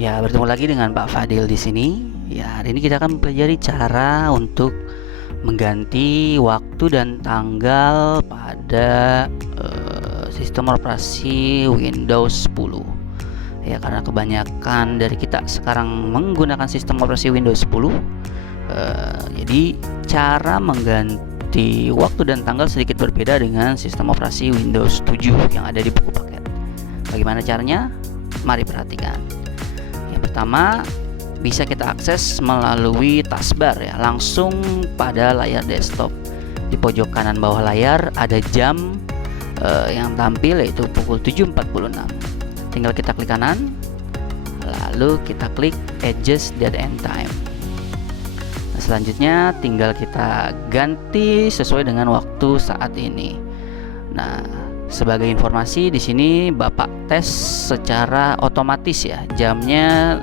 Ya, bertemu lagi dengan Pak Fadil di sini. Ya, hari ini kita akan mempelajari cara untuk mengganti waktu dan tanggal pada sistem operasi Windows 10. Ya, karena kebanyakan dari kita sekarang menggunakan sistem operasi Windows 10. Jadi cara mengganti waktu dan tanggal sedikit berbeda dengan sistem operasi Windows 7 yang ada di buku paket. Bagaimana caranya? Mari perhatikan. Yang pertama, bisa kita akses melalui taskbar ya, langsung pada layar desktop. Di pojok kanan bawah layar ada jam yang tampil, yaitu pukul 7.46. Tinggal kita klik kanan, lalu kita klik adjust date and time. Nah, selanjutnya tinggal kita ganti sesuai dengan waktu saat ini. Nah, sebagai informasi di sini Bapak tes secara otomatis ya, jamnya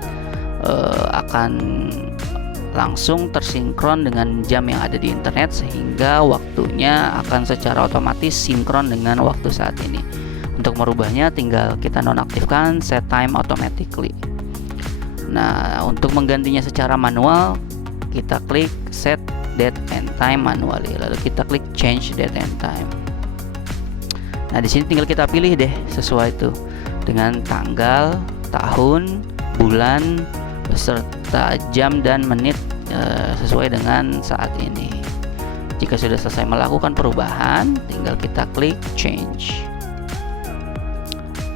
akan langsung tersinkron dengan jam yang ada di internet, sehingga waktunya akan secara otomatis sinkron dengan waktu saat ini. Untuk merubahnya tinggal kita nonaktifkan set time automatically. Nah, untuk menggantinya secara manual kita klik set date and time manually, lalu kita klik change date and time. Nah, di sini tinggal kita pilih deh sesuai itu dengan tanggal, tahun, bulan, beserta jam dan menit sesuai dengan saat ini. Jika sudah selesai melakukan perubahan, tinggal kita klik change.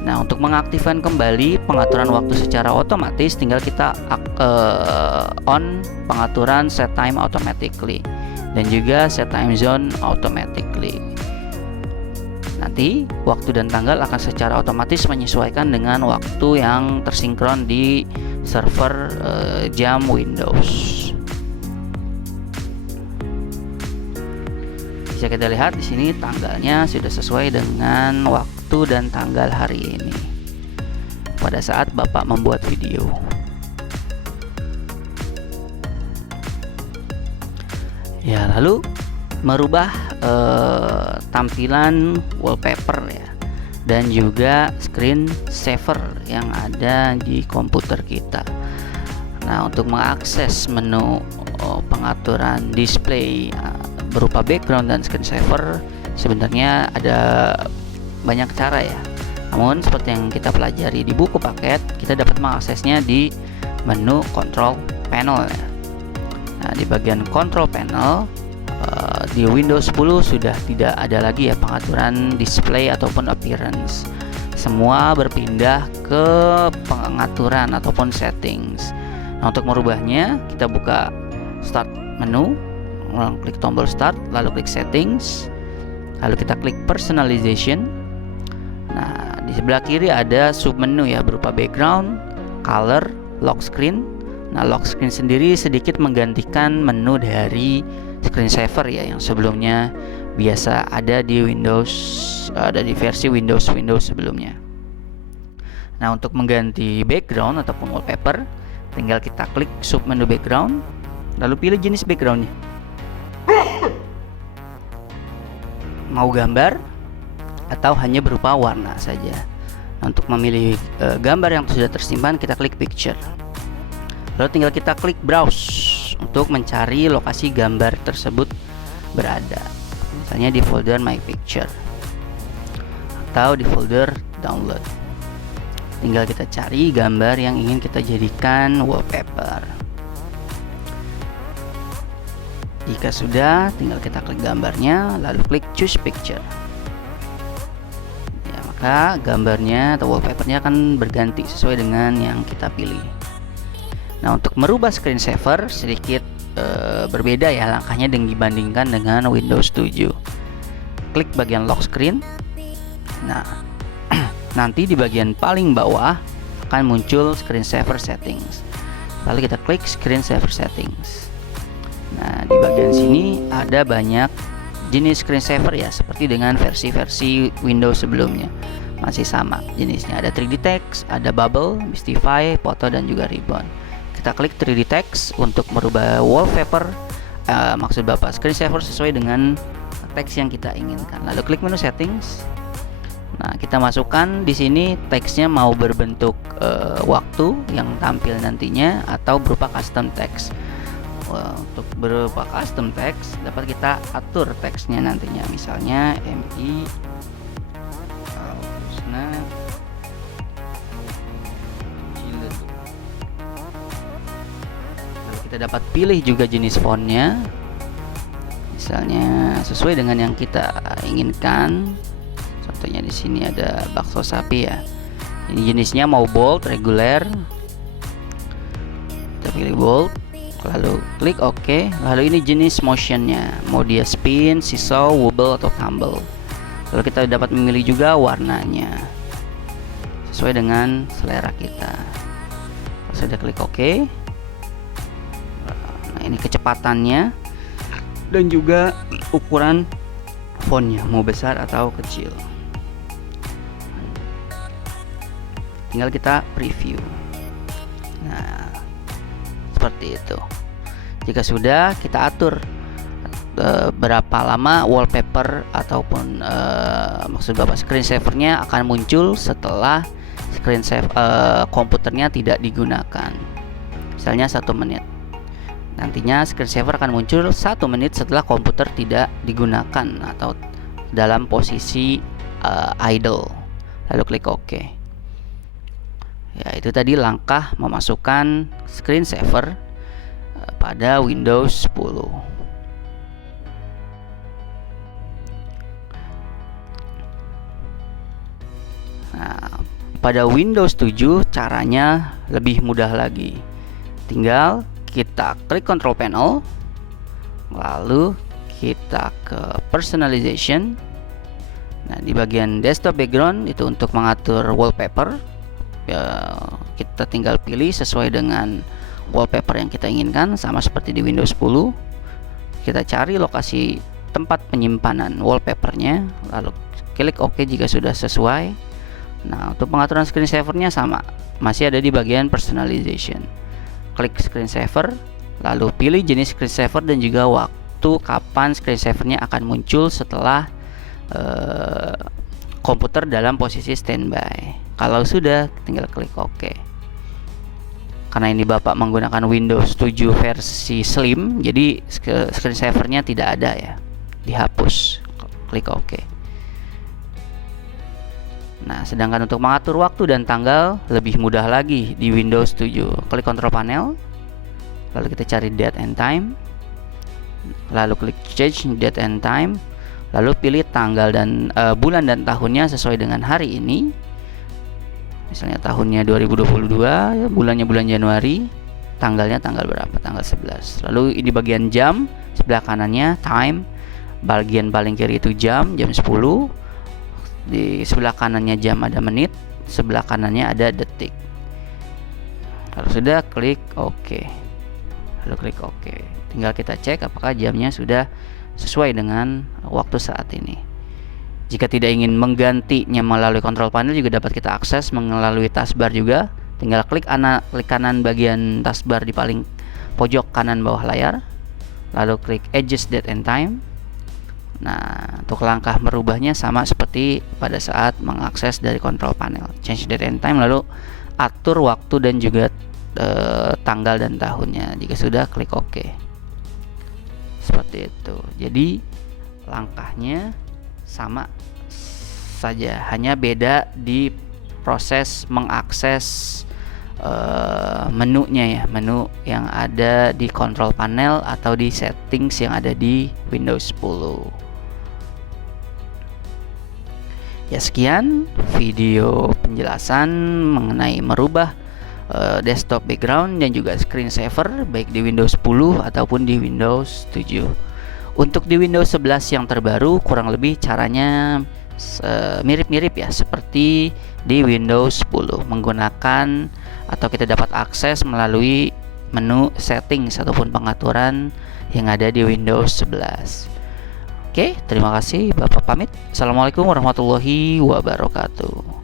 Nah, untuk mengaktifkan kembali pengaturan waktu secara otomatis, tinggal kita on pengaturan set time automatically dan juga set time zone automatically. Nanti waktu dan tanggal akan secara otomatis menyesuaikan dengan waktu yang tersinkron di server jam Windows. Bisa kita lihat di sini tanggalnya sudah sesuai dengan waktu dan tanggal hari ini pada saat Bapak membuat video. Ya, lalu merubah tampilan wallpaper ya, dan juga screen saver yang ada di komputer kita. Nah, untuk mengakses menu pengaturan display berupa background dan screen saver, sebenarnya ada banyak cara ya. Namun seperti yang kita pelajari di buku paket, kita dapat mengaksesnya di menu control panel ya. Nah, di bagian control panel di Windows 10 sudah tidak ada lagi ya pengaturan display ataupun appearance. Semua berpindah ke pengaturan ataupun settings. Nah, untuk merubahnya kita buka start menu, klik tombol start, lalu klik settings, lalu kita klik personalization. Nah, di sebelah kiri ada submenu ya berupa background, color, lock screen. Nah, lock screen sendiri sedikit menggantikan menu dari screensaver ya, yang sebelumnya biasa ada di Windows, ada di versi Windows sebelumnya. Nah, untuk mengganti background ataupun wallpaper, tinggal kita klik submenu background, lalu pilih jenis backgroundnya. Mau gambar atau hanya berupa warna saja. Nah, untuk memilih gambar yang sudah tersimpan, kita klik picture. Lalu tinggal kita klik browse untuk mencari lokasi gambar tersebut berada, misalnya di folder my picture atau di folder download. Tinggal kita cari gambar yang ingin kita jadikan wallpaper. Jika sudah, tinggal kita klik gambarnya, lalu klik choose picture. Ya, maka gambarnya atau wallpapernya akan berganti sesuai dengan yang kita pilih. Nah, untuk merubah screensaver sedikit berbeda ya langkahnya dibandingkan dengan Windows 7. Klik bagian lock screen. Nah, nanti di bagian paling bawah akan muncul screensaver settings. Lalu kita klik screensaver settings. Nah, di bagian sini ada banyak jenis screensaver ya, seperti dengan versi-versi Windows sebelumnya. Masih sama jenisnya, ada 3D text, ada bubble, Mistify, foto, dan juga ribbon. Kita klik 3D text untuk merubah wallpaper, maksud Bapak screensaver sesuai dengan teks yang kita inginkan. Lalu klik menu settings, Nah, kita masukkan di sini teksnya mau berbentuk waktu yang tampil nantinya atau berupa custom text. Untuk berupa custom text dapat kita atur teksnya nantinya, misalnya MI Ausna Ciledug. Lalu kita dapat pilih juga jenis fontnya, misalnya sesuai dengan yang kita inginkan. Contohnya di sini ada bakso sapi ya. Ini jenisnya mau bold, reguler. Kita pilih bold, lalu klik OK. Lalu ini jenis motionnya, mau dia spin, seesaw, wobble atau tumble. Lalu kita dapat memilih juga warnanya sesuai dengan selera kita. Sudah klik OK. Nah, ini kecepatannya dan juga ukuran fontnya mau besar atau kecil. Tinggal kita preview. Nah, seperti itu. Jika sudah, kita atur berapa lama wallpaper ataupun maksud Bapak screensavernya akan muncul setelah komputernya tidak digunakan. Misalnya 1 menit. Nantinya screensaver akan muncul 1 menit setelah komputer tidak digunakan atau dalam posisi idle. Lalu klik OK. Ya, itu tadi langkah memasukkan screensaver pada Windows 10. Nah, pada Windows 7 caranya lebih mudah lagi. Tinggal kita klik Control Panel, lalu kita ke Personalization. Nah, di bagian Desktop Background itu untuk mengatur wallpaper. Ya, kita tinggal pilih sesuai dengan wallpaper yang kita inginkan, sama seperti di Windows 10. Kita cari lokasi tempat penyimpanan wallpapernya, lalu klik OK jika sudah sesuai. Nah, untuk pengaturan screensavernya sama, masih ada di bagian Personalization. Klik screensaver, lalu pilih jenis screensaver dan juga waktu kapan screensavernya akan muncul setelah komputer dalam posisi standby. Kalau sudah, tinggal klik OK. Karena ini Bapak menggunakan Windows 7 versi Slim, jadi screensavernya tidak ada ya, dihapus. Klik OK. Nah, sedangkan untuk mengatur waktu dan tanggal lebih mudah lagi di Windows 7. Klik Control Panel, lalu kita cari Date and Time, lalu klik Change Date and Time, lalu pilih tanggal dan bulan dan tahunnya sesuai dengan hari ini. Misalnya tahunnya 2022, bulannya bulan Januari, tanggalnya tanggal berapa? Tanggal 11. Lalu ini bagian jam, sebelah kanannya time, bagian paling kiri itu jam 10. Di sebelah kanannya jam ada menit, sebelah kanannya ada detik. Lalu sudah, klik OK. Lalu klik OK. Tinggal kita cek apakah jamnya sudah sesuai dengan waktu saat ini. Jika tidak ingin menggantinya melalui Control Panel, juga dapat kita akses melalui taskbar juga. Tinggal klik kanan bagian taskbar di paling pojok kanan bawah layar, lalu klik Adjust Date and Time. Nah, untuk langkah merubahnya sama seperti pada saat mengakses dari Control Panel. Change Date and Time, lalu atur waktu dan juga tanggal dan tahunnya. Jika sudah, klik OK. Seperti itu. Jadi langkahnya sama saja, hanya beda di proses mengakses menunya ya, menu yang ada di Control Panel atau di settings yang ada di Windows 10. Ya, sekian video penjelasan mengenai merubah desktop background dan juga screensaver baik di Windows 10 ataupun di Windows 7. Untuk di Windows 11 yang terbaru kurang lebih caranya mirip-mirip ya seperti di Windows 10, menggunakan atau kita dapat akses melalui menu settings ataupun pengaturan yang ada di Windows 11. Oke, terima kasih, Bapak pamit. Assalamualaikum warahmatullahi wabarakatuh.